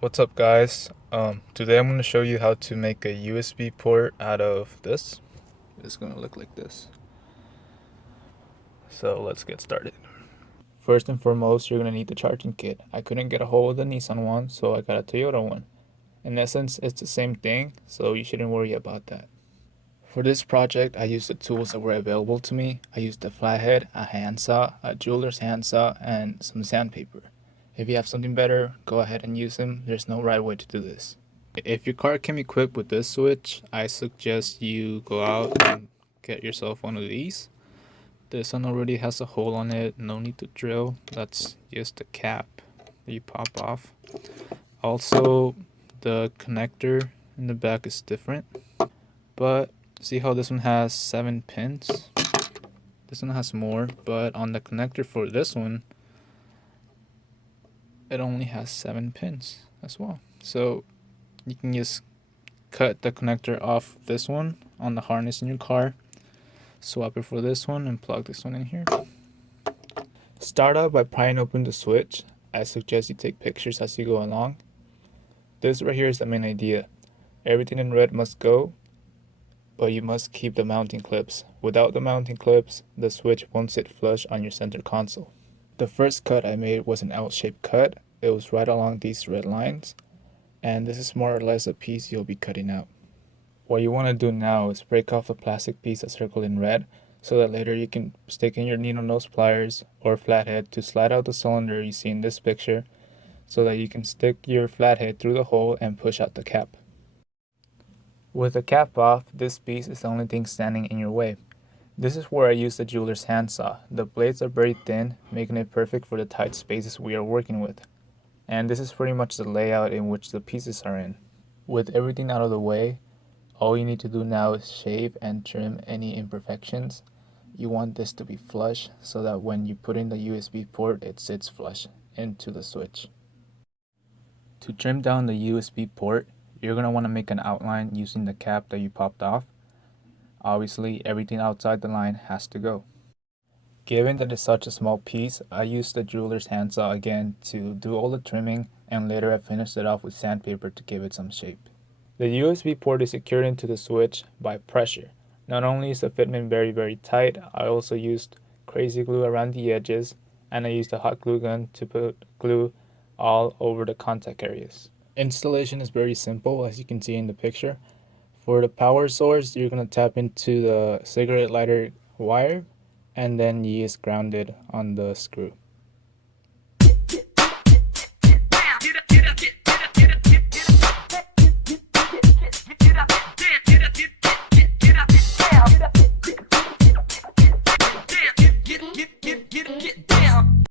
What's up, guys? Today I'm going to show you how to make a USB port out of this. It's going to look like this. So let's get started. First and foremost, you're going to need the charging kit. I couldn't get a hold of the Nissan one, so I got a Toyota one. In essence, it's the same thing, so you shouldn't worry about that. For this project, I used the tools that were available to me. I used a flathead, a handsaw, a jeweler's handsaw, and some sandpaper. If you have something better, go ahead and use them. There's no right way to do this. If your car came equipped with this switch, I suggest you go out and get yourself one of these. This one already has a hole on it, no need to drill. That's just a cap that you pop off. Also, the connector in the back is different, but see how this one has 7 pins? This one has more, but on the connector for this one, it only has 7 pins as well. So you can just cut the connector off this one on the harness in your car, swap it for this one, and plug this one in here. Start out by prying open the switch. I suggest you take pictures as you go along. This right here is the main idea. Everything in red must go, but you must keep the mounting clips. Without the mounting clips, the switch won't sit flush on your center console. The first cut I made was an L-shaped cut. It was right along these red lines, and this is more or less a piece you'll be cutting out. What you want to do now is break off the plastic piece that's circled in red so that later you can stick in your needle nose pliers or flathead to slide out the cylinder you see in this picture so that you can stick your flathead through the hole and push out the cap. With the cap off, this piece is the only thing standing in your way. This is where I use the jeweler's handsaw. The blades are very thin, making it perfect for the tight spaces we are working with. And this is pretty much the layout in which the pieces are in. With everything out of the way, all you need to do now is shave and trim any imperfections. You want this to be flush so that when you put in the USB port, it sits flush into the switch. To trim down the USB port, you're going to want to make an outline using the cap that you popped off. Obviously, everything outside the line has to go. Given that it's such a small piece, I used the jeweler's handsaw again to do all the trimming, and later I finished it off with sandpaper to give it some shape. The USB port is secured into the switch by pressure. Not only is the fitment very tight, I also used crazy glue around the edges, and I used a hot glue gun to put glue all over the contact areas. Installation is very simple, as you can see in the picture. For the power source, you're going to tap into the cigarette lighter wire, and then you just ground it on the screw.